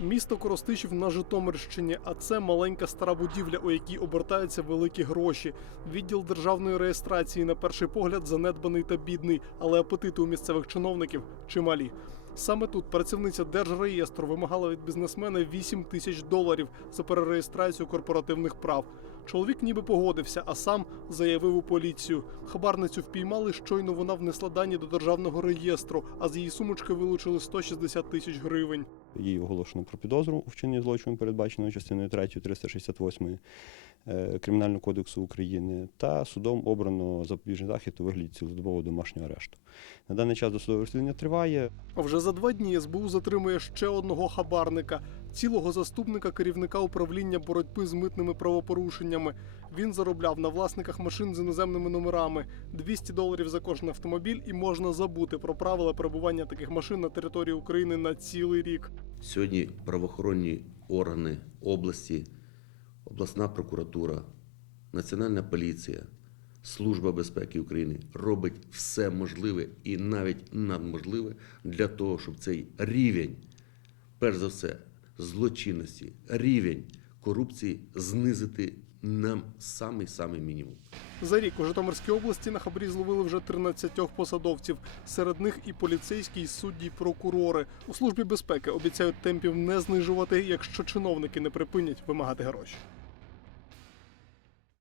Місто Коростишів на Житомирщині, а це маленька стара будівля, у якій обертаються великі гроші. Відділ державної реєстрації, на перший погляд, занедбаний та бідний, але апетити у місцевих чиновників чималі. Саме тут працівниця держреєстру вимагала від бізнесмена 8 тисяч доларів за перереєстрацію корпоративних прав. Чоловік ніби погодився, а сам заявив у поліцію. Хабарницю впіймали, щойно вона внесла дані до державного реєстру, а з її сумочки вилучили 160 тисяч гривень. Їй оголошено про підозру у вчиненні злочину, передбаченого частиною 3 368 е, Кримінального кодексу України, та судом обрано запобіжний захід у вигляді цілодобового домашнього арешту. На даний час досудове розслідування триває. Вже за два дні СБУ затримує ще одного хабарника, цілого заступника керівника управління боротьби з митними правопорушеннями. Він заробляв на власниках машин з іноземними номерами 200 доларів за кожен автомобіль, і можна забути про правила перебування таких машин на території України на цілий рік. Сьогодні правоохоронні органи області, обласна прокуратура, Національна поліція, Служба безпеки України робить все можливе і навіть надможливе для того, щоб цей рівень, перш за все, злочинності, рівень корупції знизити на самий-самий мінімум. За рік у Житомирській області на хабарі зловили вже 13 посадовців. Серед них і поліцейські, і судді, і прокурори. У службі безпеки обіцяють темпів не знижувати, якщо чиновники не припинять вимагати гроші.